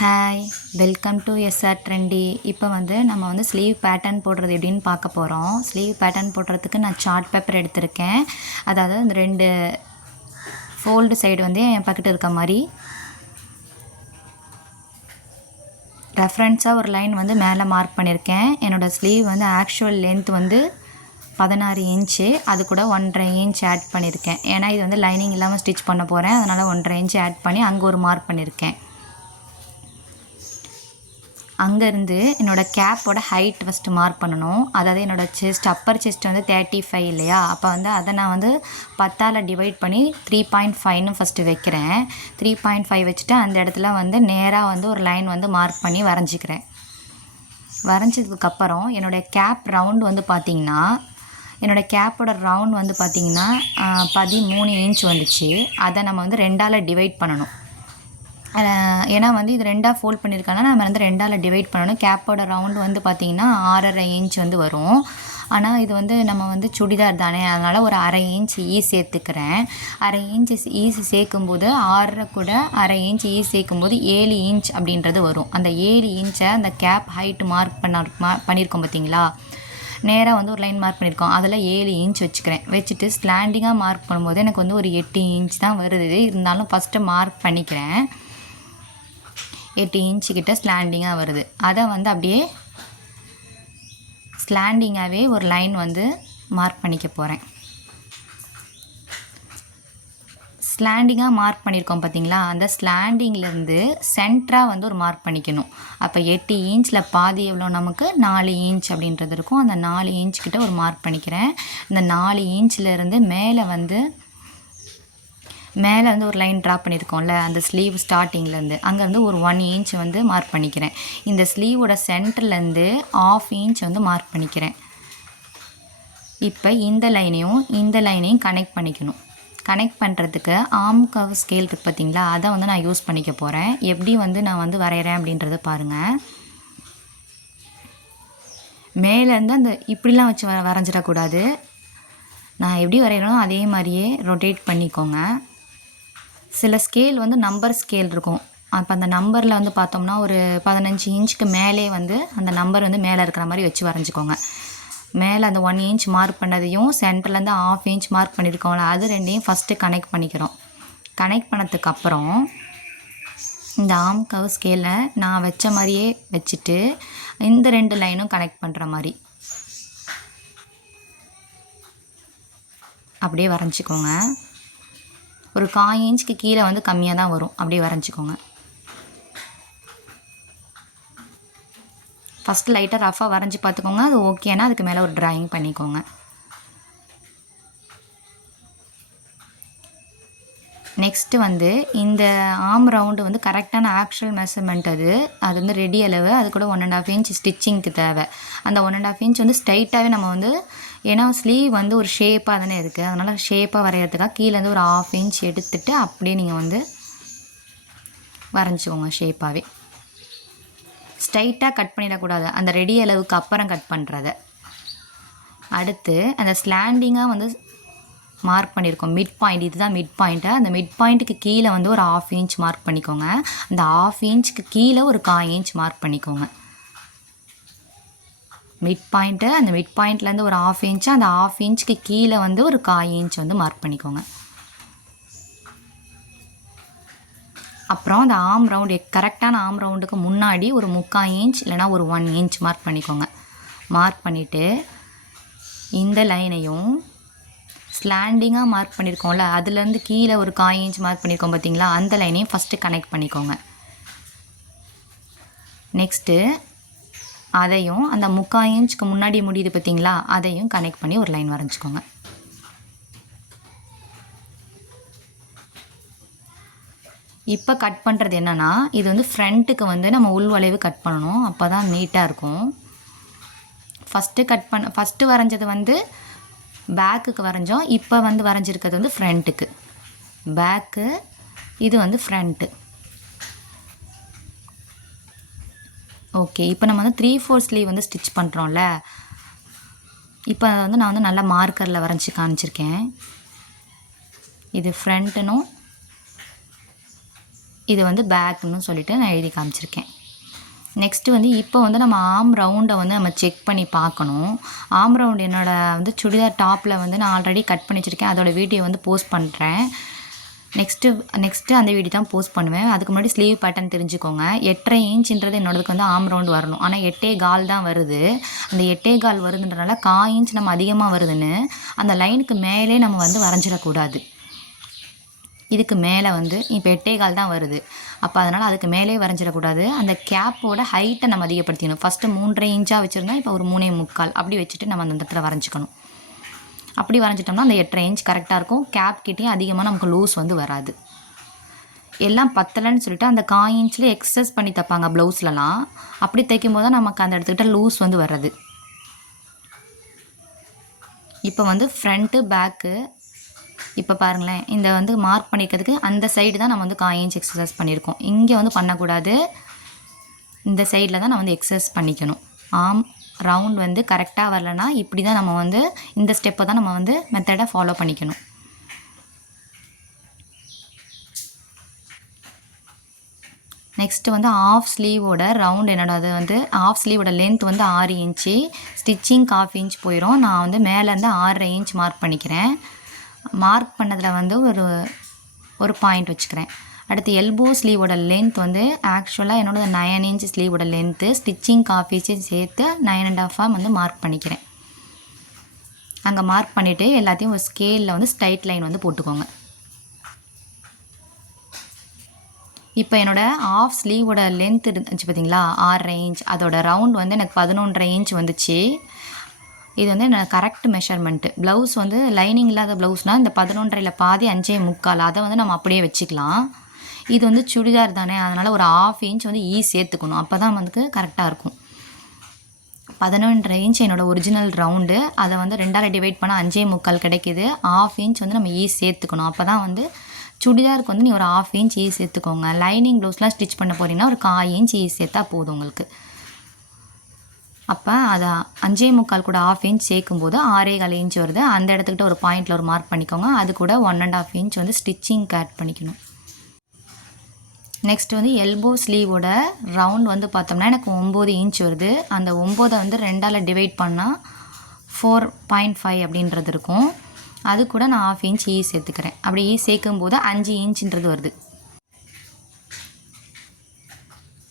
Hi, welcome to SR trendy. இப்போ நம்ம sleeve pattern போடுறது எப்படின்னு பார்க்க போகிறோம். ஸ்லீவ் பேட்டர்ன் போடுறதுக்கு நான் சார்ட் பேப்பர் எடுத்திருக்கேன். அதாவது அந்த 2 ஃபோல்டு சைடு என் பக்கெட்டு இருக்க மாதிரி ரெஃபரன்ஸாக ஒரு லைன் மேலே மார்க் பண்ணியிருக்கேன். என்னோடய ஸ்லீவ் ஆக்சுவல் லென்த் 16 இன்ச்சு. அது கூட 1.5 இன்ச் ஆட் பண்ணியிருக்கேன். ஏன்னா இது லைனிங் இல்லாமல் ஸ்டிச் பண்ண போகிறேன். அதனால் 1.5 இன்ச் ஆட் பண்ணி அங்கே ஒரு மார்க் பண்ணியிருக்கேன். அங்கேருந்து என்னோடய கேப்போட ஹைட் ஃபஸ்ட்டு மார்க் பண்ணணும். அதாவது என்னோடய செஸ்ட், அப்பர் செஸ்ட் 35 இல்லையா? அப்போ அதை நான் 10ஆல் டிவைட் பண்ணி 3.5ன்னு ஃபஸ்ட்டு வைக்கிறேன். 3.5 வச்சுட்டு அந்த இடத்துல நேராக ஒரு லைன் மார்க் பண்ணி வரைஞ்சிக்கிறேன். வரைஞ்சதுக்கப்புறம் என்னோடய கேப் ரவுண்ட் பார்த்திங்கன்னா, என்னோடய கேப்போட ரவுண்ட் பார்த்திங்கன்னா 13 இன்ச் வந்துச்சு. அதை நம்ம 2ஆல் டிவைட் பண்ணணும். ஏன்னா இது 2ஆக ஃபோல்ட் பண்ணியிருக்காங்க. நம்ம 2ஆல் டிவைட் பண்ணணும். கேப்போட ரவுண்டு பார்த்திங்கன்னா 6.5 இன்ச் வரும். ஆனால் இது நம்ம சுடிதார் தானே, அதனால் ஒரு 1/2 இன்ச் சேர்த்துக்கிறேன். 1/2 இன்ச் சேர்க்கும்போது 6 கூட 1/2 இன்ச் சேர்க்கும்போது 7 இன்ச் அப்படின்றது வரும். அந்த 7 இன்ச்சை அந்த கேப் ஹைட் மார்க் பண்ணியிருக்கோம் பார்த்திங்களா? நேராக ஒரு லைன் மார்க் பண்ணியிருக்கோம். அதில் 7 இன்ச் வச்சுக்கிறேன். வச்சுட்டு ஸ்லாண்டிங்காக மார்க் பண்ணும்போது எனக்கு ஒரு 8 இன்ச் தான் வருது. இருந்தாலும் ஃபஸ்ட்டு மார்க் பண்ணிக்கிறேன். 8 இன்ச்சு கிட்ட ஸ்லாண்டிங்காக வருது. அதை அப்படியே ஸ்லாண்டிங்காகவே ஒரு லைன் மார்க் பண்ணிக்க போகிறேன். ஸ்லாண்டிங்காக மார்க் பண்ணியிருக்கோம் பார்த்திங்களா? அந்த ஸ்லாண்டிங்லேருந்து சென்டராக ஒரு மார்க் பண்ணிக்கணும். அப்போ 8 இன்ச்சில் பாதி எவ்வளோ, நமக்கு 4 இன்ச் அப்படின்றது இருக்கும். அந்த 4 இன்ச் கிட்ட ஒரு மார்க் பண்ணிக்கிறேன். இந்த 4 இன்ச்சிலேருந்து மேலே ஒரு லைன் ட்ரா பண்ணியிருக்கோம்ல, அந்த ஸ்லீவ் ஸ்டார்டிங்லேருந்து அங்கேருந்து ஒரு 1 இன்ச் மார்க் பண்ணிக்கிறேன். இந்த ஸ்லீவோட சென்டர்லேருந்து 1/2 இன்ச் மார்க் பண்ணிக்கிறேன். இப்போ இந்த லைனையும் கனெக்ட் பண்ணிக்கணும். கனெக்ட் பண்ணுறதுக்கு ஆர்ம் கர்வ் ஸ்கேல் இருக்குது பார்த்திங்களா? அதை நான் யூஸ் பண்ணிக்க போகிறேன். எப்படி நான் வரைகிறேன் அப்படின்றத பாருங்கள். மேலேருந்து அந்த இப்படிலாம் வச்சு வரைஞ்சிடக்கூடாது. நான் எப்படி வரைகிறேனோ அதே மாதிரியே ரொட்டேட் பண்ணிக்கோங்க. சில ஸ்கேல் நம்பர் ஸ்கேல் இருக்கும். அப்போ அந்த நம்பரில் பார்த்தோம்னா ஒரு 15 இன்ச்சுக்கு மேலே அந்த நம்பர் மேலே இருக்கிற மாதிரி வச்சு வரைஞ்சிக்கோங்க. மேலே அந்த 1 இன்ச் மார்க் பண்ணதையும் சென்டர்லேருந்து 1/2 இன்ச் மார்க் பண்ணியிருக்கோம்ல, அது ரெண்டையும் ஃபஸ்ட்டு கனெக்ட் பண்ணிக்கிறோம். கனெக்ட் பண்ணதுக்கப்புறம் இந்த ஆர்ம் கர்வ் ஸ்கேலை நான் வச்ச மாதிரியே வச்சுட்டு இந்த 2 லைனும் கனெக்ட் பண்ணுற மாதிரி அப்படியே வரைஞ்சிக்கோங்க. ஒரு 1/4 இன்ச்சுக்கு கீழே கம்மியாக தான் வரும். அப்படியே வரைஞ்சிக்கோங்க. ஃபஸ்ட்டு லைட்டாக ரஃபாக வரைஞ்சி பார்த்துக்கோங்க. அது ஓகேனா அதுக்கு மேலே ஒரு ட்ராயிங் பண்ணிக்கோங்க. நெக்ஸ்ட்டு இந்த ஆர்ம் ரவுண்டு கரெக்டான ஆக்சுவல் மெஷர்மெண்ட் அது ரெடி அளவு. அது கூட 1.5 இன்ச் ஸ்டிச்சிங்க்கு தேவை. அந்த 1.5 இன்ச் ஸ்ட்ரைட்டாகவே நம்ம ஏன்னா ஸ்லீவ் ஒரு ஷேப்பாக தானே இருக்குது. அதனால் ஷேப்பாக வரைகிறதுக்காக கீழேருந்து ஒரு 1/2 இன்ச் எடுத்துகிட்டு அப்படியே நீங்கள் வரைஞ்சிக்கோங்க. ஷேப்பாகவே ஸ்ட்ரைட்டாக கட் பண்ணிடக்கூடாது. அந்த ரெடி அளவுக்கு அப்புறம் கட் பண்ணுறத. அடுத்து அந்த ஸ்லாண்டிங்காக மார்க் பண்ணியிருக்கோம். மிட் பாயிண்ட், இதுதான் மிட் பாயிண்ட்டு. அந்த மிட் பாயிண்ட்டுக்கு கீழே ஒரு 1/2 இன்ச் மார்க் பண்ணிக்கோங்க. அந்த 1/2 இன்ச்சுக்கு கீழே ஒரு 1/4 இன்ச் மார்க் பண்ணிக்கோங்க. மிட் பாயிண்ட்டு, அந்த மிட் பாயிண்ட்லேருந்து ஒரு 1/2 இன்ச்சு, அந்த 1/2 இன்ச்சுக்கு கீழே ஒரு 1/4 இன்ச் மார்க் பண்ணிக்கோங்க. அப்புறம் அந்த ஆர்ம் ரவுண்டு, கரெக்டான ஆர்ம் ரவுண்டுக்கு முன்னாடி ஒரு 3/4 இன்ச் இல்லைனா ஒரு 1 இன்ச் மார்க் பண்ணிக்கோங்க. மார்க் பண்ணிவிட்டு இந்த லைனையும் ஸ்லாண்டிங்காக மார்க் பண்ணியிருக்கோம்ல, அதுலேருந்து கீழே ஒரு 1/4 இன்ச் மார்க் பண்ணியிருக்கோம் பார்த்திங்களா? அந்த லைனையும் ஃபஸ்ட்டு கனெக்ட் பண்ணிக்கோங்க. நெக்ஸ்ட்டு அதையும் அந்த 3/4 இன்ச்சுக்கு முன்னாடி முடியுது பார்த்திங்களா? அதையும் கனெக்ட் பண்ணி ஒரு லைன் வரைஞ்சிக்கோங்க. இப்போ கட் பண்ணுறது என்னென்னா, இது ஃப்ரண்ட்டுக்கு நம்ம உள் வளைவு கட் பண்ணணும். அப்போ தான் நீட்டாக இருக்கும். ஃபஸ்ட்டு வரைஞ்சது பேக்குக்கு வரைஞ்சோம். இப்போ வரைஞ்சிருக்கிறது ஃப்ரண்ட்டுக்கு. பேக்கு, இது ஃப்ரண்ட்டு. ஓகே, இப்போ நம்ம 3/4 ஸ்லீவ் ஸ்டிச் பண்ணுறோம்ல. இப்போ நான் நல்லா மார்க்கரில் வரைஞ்சி காமிச்சிருக்கேன். இது ஃப்ரண்ட்டுனும் இது வந்து பேக்குன்னு சொல்லிட்டு நான் எழுதி காமிச்சிருக்கேன். நெக்ஸ்ட்டு வந்து இப்போ வந்து நம்ம ஆம் ரவுண்டை வந்து நம்ம செக் பண்ணி பார்க்கணும். ஆம் ரவுண்ட் என்னோடய வந்து சுடிதார் டாப்பில் வந்து நான் ஆல்ரெடி கட் பண்ணி வச்சுருக்கேன். அதோடய வீடியோ வந்து போஸ்ட் பண்ணுறேன். நெக்ஸ்ட்டு அந்த வீடியோ தான் போஸ்ட் பண்ணுவேன். அதுக்கு முன்னாடி ஸ்லீவ் பேட்டர்ன் தெரிஞ்சுக்கோங்க. 8.5 இன்ச்சுன்றது என்னோடதுக்கு வந்து ஆம் ரவுண்ட் வரணும். ஆனால் 8.25 தான் வருது. அந்த 8.25 வருதுன்றனால 1/4 இன்ச் நம்ம அதிகமாக வருதுன்னு அந்த லைனுக்கு மேலே நம்ம வந்து வரைஞ்சிடக்கூடாது. இதுக்கு மேலே வந்து இப்போ 8.25 தான் வருது. அப்போ அதனால் அதுக்கு மேலே வரைஞ்சிடக்கூடாது. அந்த கேப்போட ஹைட்டை நம்ம அதிகப்படுத்திக்கணும். ஃபஸ்ட்டு 3.5 இன்ச்சாக வச்சுருந்தா இப்போ ஒரு 3.25 அப்படி வச்சுட்டு நம்ம அந்த இடத்துல வரைஞ்சிக்கணும். அப்படி வரைஞ்சிட்டோம்னா அந்த 8.5 இன்ச் கரெக்டாக இருக்கும். கேப் கிட்டேயும் அதிகமாக நமக்கு லூஸ் வந்து வராது. எல்லாம் பத்தலைன்னு சொல்லிட்டு அந்த 1/4 இன்ச்சில் எக்ஸஸ் பண்ணி தைப்பாங்க ப்ளவுஸ்லலாம். அப்படி தைக்கும் போது தான் நமக்கு அந்த இடத்துக்கிட்ட லூஸ் வந்து வர்றது. இப்போ வந்து ஃப்ரண்ட்டு பேக்கு இப்போ பாருங்களேன், இந்த வந்து மார்க் பண்ணிக்கிறதுக்கு அந்த சைடு தான் நம்ம வந்து 1/4 இன்ச் எக்ஸசைஸ் பண்ணியிருக்கோம். இங்கே வந்து பண்ணக்கூடாது. இந்த சைடில் தான் நான் வந்து எக்ஸசைஸ் பண்ணிக்கணும். ஆம் ரவுண்ட் வந்து கரெக்டாக வரலன்னா இப்படி தான் நம்ம வந்து இந்த ஸ்டெப்பை தான் நம்ம வந்து மெத்தடை ஃபாலோ பண்ணிக்கணும். நெக்ஸ்ட்டு வந்து ஆஃப் ஸ்லீவோட ரவுண்ட் என்னோடது வந்து ஆஃப் ஸ்லீவோட லென்த் வந்து 6 இன்ச்சு. ஸ்டிச்சிங் 1/2 இன்ச் போயிடும். நான் வந்து மேலேருந்து 6.5 இன்ச் மார்க் பண்ணிக்கிறேன். மார்க் பண்ணதில் வந்து ஒரு பாயிண்ட் வச்சுக்கிறேன். அடுத்து எல்போ ஸ்லீவோட லென்த் வந்து ஆக்சுவலாக என்னோட 9 இன்ச் ஸ்லீவோட லென்த்து ஸ்டிச்சிங் 1/2 இன்ச்சு சேர்த்து 9.5 வந்து மார்க் பண்ணிக்கிறேன். அங்கே மார்க் பண்ணிவிட்டு எல்லாத்தையும் ஒரு ஸ்கேலில் வந்து ஸ்ட்ரைட் லைன் வந்து போட்டுக்கோங்க. இப்போ என்னோடய ஆஃப் ஸ்லீவோட லென்த் இருந்துச்சு பார்த்தீங்களா, 6.5 இன்ச். அதோட ரவுண்ட் வந்து எனக்கு 11.5 இன்ச் வந்துச்சு. இது வந்து எனக்கு கரெக்ட் மெஷர்மெண்ட்டு. ப்ளவுஸ் வந்து லைனிங் இல்லாத ப்ளவுஸ்னால் இந்த 11.5ல் பாதி 5.25 அதை வந்து நம்ம அப்படியே வச்சுக்கலாம். இது வந்து சுடிதார் தானே, அதனால் ஒரு 1/2 இன்ச் வந்து சேர்த்துக்கணும். அப்போ தான் வந்து கரெக்டாக இருக்கும். 11.5 இன்ச் என்னோடய ஒரிஜினல் ரவுண்டு. அதை வந்து 2ஆல் டிவைட் பண்ணால் 5.25 கிடைக்கிது. 1/2 இன்ச் வந்து நம்ம சேர்த்துக்கணும். அப்போ தான் வந்து சுடிதாருக்கு வந்து நீ ஒரு 1/2 இன்ச் சேர்த்துக்கோங்க. லைனிங் ப்ளவுஸ்லாம் ஸ்டிச் பண்ண போகிறீங்கன்னா ஒரு 1/4 இன்ச் சேர்த்தா போதும் உங்களுக்கு. அப்போ அதை 5.25 கூட 1/2 இன்ச் சேர்க்கும்போது 6.25 இன்ச் வருது. அந்த இடத்துக்கிட்ட ஒரு பாயிண்டில் ஒரு மார்க் பண்ணிக்கோங்க. அது கூட 1.5 இன்ச் வந்து ஸ்டிச்சிங்க்கு ஆட் பண்ணிக்கணும். நெக்ஸ்ட் வந்து எல்போ ஸ்லீவோட ரவுண்ட் வந்து பார்த்தோம்னா எனக்கு 9 இன்ச் வருது. அந்த 9 வந்து 2ஆல் டிவைட் பண்ணால் 4.5 அப்படின்றது இருக்கும். அது கூட நான் 1/2 இன்ச் சேர்த்துக்கிறேன். அப்படி சேர்க்கும்போது 5 இன்ச்சுன்றது வருது.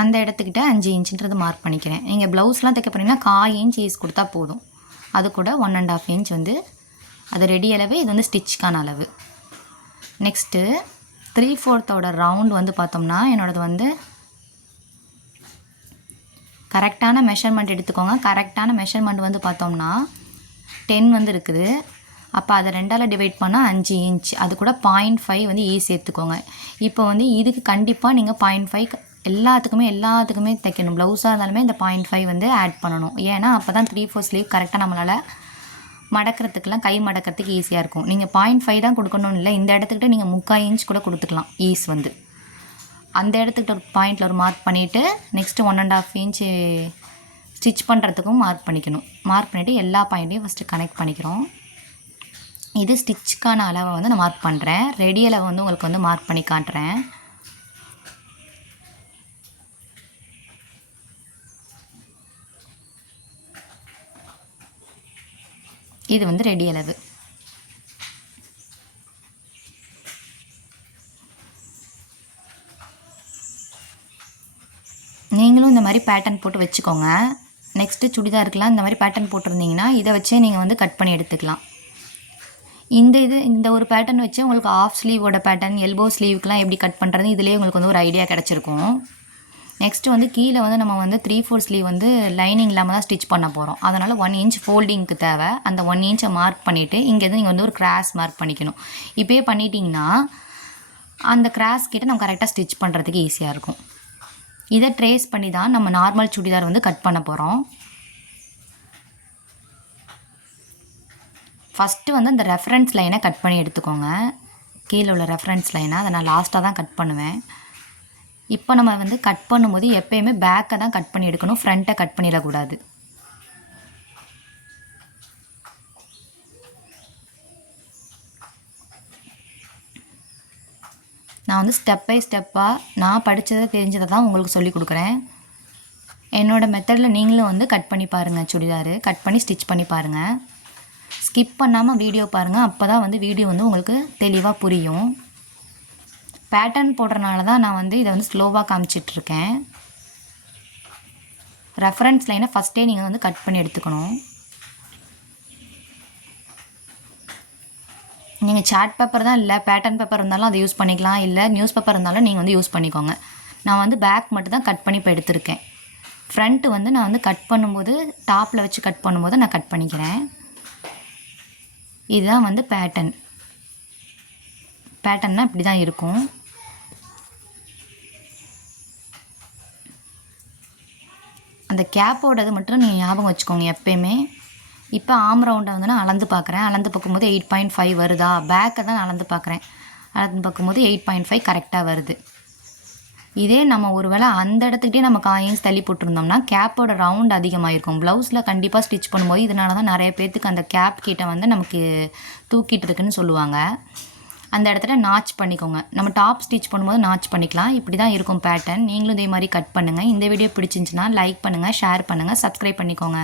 அந்த இடத்துக்கிட்ட 5 இன்ச்சுன்றது மார்க் பண்ணிக்கிறேன். நீங்கள் ப்ளவுஸ்லாம் தைக்க போகிறீங்கன்னா 1/4 இன்ச் கொடுத்தா போதும். அது கூட 1.5 இன்ச் வந்து அது ரெடி அளவு, இது வந்து ஸ்டிச்சுக்கான அளவு. நெக்ஸ்ட்டு 3/4 ரவுண்ட் வந்து பார்த்தோம்னா என்னோடது வந்து கரெக்டான மெஷர்மெண்ட் எடுத்துக்கோங்க. கரெக்டான மெஷர்மெண்ட் வந்து பார்த்தோம்னா 10 வந்து இருக்குது. அப்போ அதை 2ஆல் டிவைட் பண்ணால் 5 இன்ச். அது கூட 0.5 வந்து சேர்த்துக்கோங்க. இப்போ வந்து இதுக்கு கண்டிப்பாக நீங்கள் 0.5 எல்லாத்துக்குமே தைக்கணும். ப்ளவுஸாக இருந்தாலுமே இந்த 0.5 வந்து ஆட் பண்ணணும். ஏன்னா அப்போ தான் 3/4 ஸ்லீவ் கரெக்டாக நம்மளால் மடக்கிறதுக்கெலாம் கை மடக்கிறதுக்கு ஈஸியாக இருக்கும். நீங்கள் 0.5 தான் கொடுக்கணும்னு இல்லை, இந்த இடத்துக்கிட்ட நீங்கள் 3/4 இன்ச் கூட கொடுத்துக்கலாம் ஈஸ் வந்து. அந்த இடத்துக்கிட்ட ஒரு பாயிண்டில் ஒரு மார்க் பண்ணிவிட்டு நெக்ஸ்ட்டு 1.5 இன்ச்சு ஸ்டிச் பண்ணுறதுக்கும் மார்க் பண்ணிக்கணும். மார்க் பண்ணிவிட்டு எல்லா பாயிண்ட்டையும் ஃபஸ்ட்டு கனெக்ட் பண்ணிக்கிறோம். இது ஸ்டிச்சுக்கான அளவை வந்து நான் மார்க் பண்ணுறேன். ரெடி அளவை வந்து உங்களுக்கு வந்து மார்க் பண்ணி காட்டுறேன். இது வந்து ரெடி அளவு. நீங்களும் இந்த மாதிரி பேட்டர்ன் போட்டு வச்சுக்கோங்க. நெக்ஸ்ட்டு சுடிதாருக்கெலாம் இந்த மாதிரி பேட்டர்ன் போட்டிருந்தீங்கன்னா இதை வச்சே நீங்கள் வந்து கட் பண்ணி எடுத்துக்கலாம். இந்த ஒரு பேட்டர்ன் வச்சு உங்களுக்கு ஆஃப் ஸ்லீவோட பேட்டர்ன், எல்போ ஸ்லீவுக்கெலாம் எப்படி கட் பண்ணுறது இதிலே உங்களுக்கு வந்து ஒரு ஐடியா கிடச்சிருக்கும். நெக்ஸ்ட்டு வந்து கீழே வந்து நம்ம வந்து 3/4 ஸ்லீவ் வந்து லைனிங் இல்லாமல் தான் ஸ்டிச் பண்ண போகிறோம். அதனால் 1 இன்ச் ஃபோல்டிங்க்கு தேவை. அந்த 1 இன்ச்சை மார்க் பண்ணிவிட்டு இங்கேருந்து நீங்கள் வந்து ஒரு கிராஸ் மார்க் பண்ணிக்கணும். இப்போயே பண்ணிட்டீங்கன்னா அந்த கிராஸ் கிட்ட நம்ம கரெக்டாக ஸ்டிச் பண்ணுறதுக்கு ஈஸியாக இருக்கும். இதை ட்ரேஸ் பண்ணி தான் நம்ம நார்மல் சுடிதார் வந்து கட் பண்ண போகிறோம். ஃபஸ்ட்டு வந்து அந்த ரெஃபரன்ஸ் லைனை கட் பண்ணி எடுத்துக்கோங்க. கீழே உள்ள ரெஃபரன்ஸ் லைனை அதை நான் லாஸ்ட்டாக தான் கட் பண்ணுவேன். இப்போ நம்ம வந்து கட் பண்ணும்போது எப்போயுமே பேக்கை தான் கட் பண்ணி எடுக்கணும், ஃப்ரண்ட்டை கட் பண்ணிடக்கூடாது. நான் வந்து ஸ்டெப் பை ஸ்டெப்பாக நான் படித்ததை தெரிஞ்சதை தான் உங்களுக்கு சொல்லி கொடுக்குறேன். என்னோடய மெத்தடில் நீங்களும் வந்து கட் பண்ணி பாருங்கள். சுடிதார் கட் பண்ணி ஸ்டிச் பண்ணி பாருங்கள். ஸ்கிப் பண்ணாமல் வீடியோ பாருங்கள். அப்போ தான் வந்து வீடியோ வந்து உங்களுக்கு தெளிவாக புரியும். பேட்டர்ன் போடுறனால தான் நான் வந்து இதை வந்து ஸ்லோவாக காமிச்சிட்ருக்கேன். ரெஃபரன்ஸ் லைனை ஃபஸ்ட்டே நீங்கள் வந்து கட் பண்ணி எடுத்துக்கணும். நீங்கள் சார்ட் பேப்பர் தான் இல்லை பேட்டர்ன் பேப்பர் இருந்தாலும் அதை யூஸ் பண்ணிக்கலாம். இல்லை நியூஸ் பேப்பர் இருந்தாலும் நீங்கள் வந்து யூஸ் பண்ணிக்கோங்க. நான் வந்து பேக் மட்டும் தான் கட் பண்ணி இப்போ எடுத்திருக்கேன். ஃப்ரண்ட்டு வந்து நான் வந்து கட் பண்ணும்போது டாப்பில் வச்சு கட் பண்ணும்போது நான் கட் பண்ணிக்கிறேன். இதுதான் வந்து பேட்டர்ன்னா இப்படி தான் இருக்கும். அந்த கேப்போடது மட்டும் நீங்கள் ஞாபகம் வச்சுக்கோங்க எப்போயுமே. இப்போ ஆம் ரவுண்டை வந்து நான் அளந்து பார்க்குறேன். அளந்து பார்க்கும்போது 8.5 வருதா, பேக்கை தான் நான் அளந்து பார்க்குறேன். அளந்து பார்க்கும்போது 8.5 கரெக்டாக வருது. இதே நம்ம ஒரு வேளை அந்த இடத்துக்கிட்டே நம்ம காயின்ஸ் தள்ளி போட்டிருந்தோம்னா கேப்போட ரவுண்ட் அதிகமாக இருக்கும். ப்ளவுஸில் கண்டிப்பாக ஸ்டிச் பண்ணும்போது இதனால தான் நிறைய பேர்த்துக்கு அந்த கேப் கிட்ட வந்து நமக்கு தூக்கிட்டு இருக்குன்னு சொல்லுவாங்க. அந்த இடத்துல நாச் பண்ணிக்கோங்க. நம்ம டாப் ஸ்டிச் பண்ணும்போது நாச் பண்ணிக்கலாம். இப்படி தான் இருக்கும் பேட்டர்ன். நீங்களும் இதே மாதிரி கட் பண்ணுங்கள். இந்த வீடியோ பிடிச்சிருந்துச்சுன்னா லைக் பண்ணுங்கள், ஷேர் பண்ணுங்கள், சப்ஸ்கிரைப் பண்ணிக்கோங்க.